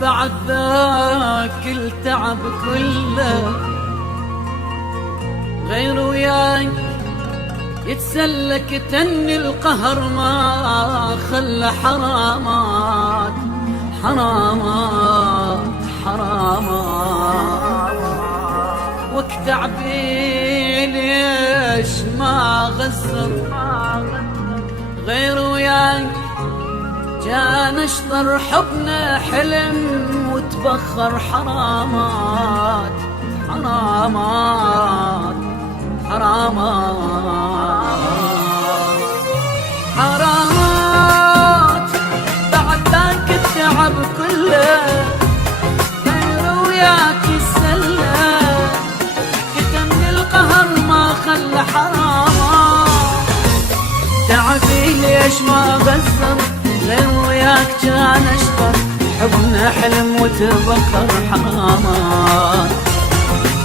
بعد ذاك التعب كله غير وياك يتسلك تن القهر ما خلى حرامات حرامات حرامات وقت عبي ليش ما غزر غير وياك جا نشطر حبنا حلم وتبخر حرامات حرامات حرامات حرامات بعد ذاك التعب كله غير وياك السلة كتم القهر ما خلى حرامات تعبي ليش ما غزر غير وياك جان اشطر حبنا حلم وتبخر حرامات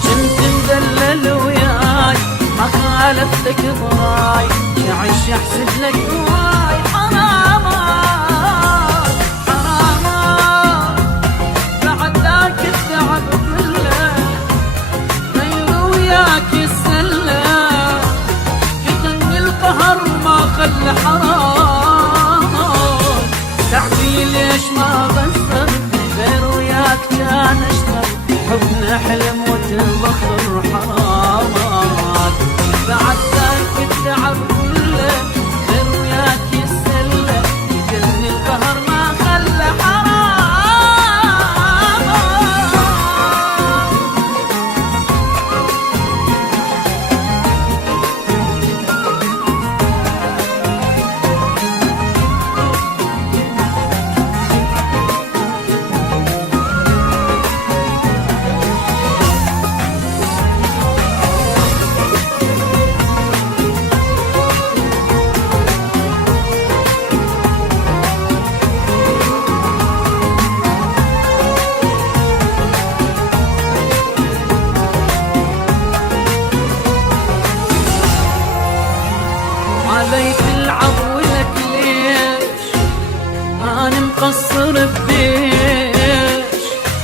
كنت مدلل وياي ما خالفتك براي شعش احسد لك هواي حرامات حرامات بعد ذاك التعب كله غير وياك السلة كتن القهر ما خلى حرامات تعبي ليش ما غزر غير وياك كان اشتر حبنا حلم وتبخر حرامات بعد ذاك التعب كله غير وياك السلة يجني القهر ما خلى علي تلعب ولك ليش انا مقصر بديش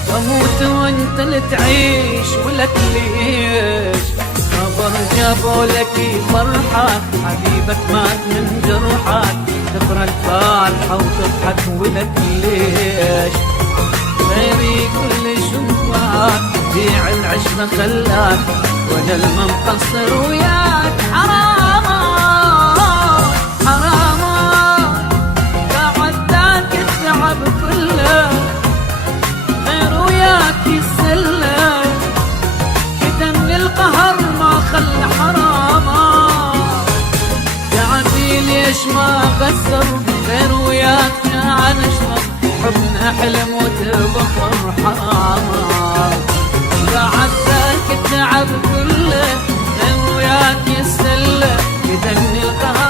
واموت وانت اللي تعيش ولك ليش خبر جابوا لك فرحة حبيبك مات من جرحك تقرا الفاتحة وتضحك ولك ليش غيري كل شوفك بيع العشرة خلاك وانا المقصر وياك حرامات حرامات بعد ذاك التعب كله غير وياك السلة كتم القهر ما خلى حرامات تعبي ليش ما غسر غير وياك كان اشرب حبنا حلم وتبخر حرامات بعد ذاك التعب كله غير وياك السلة كتم القهر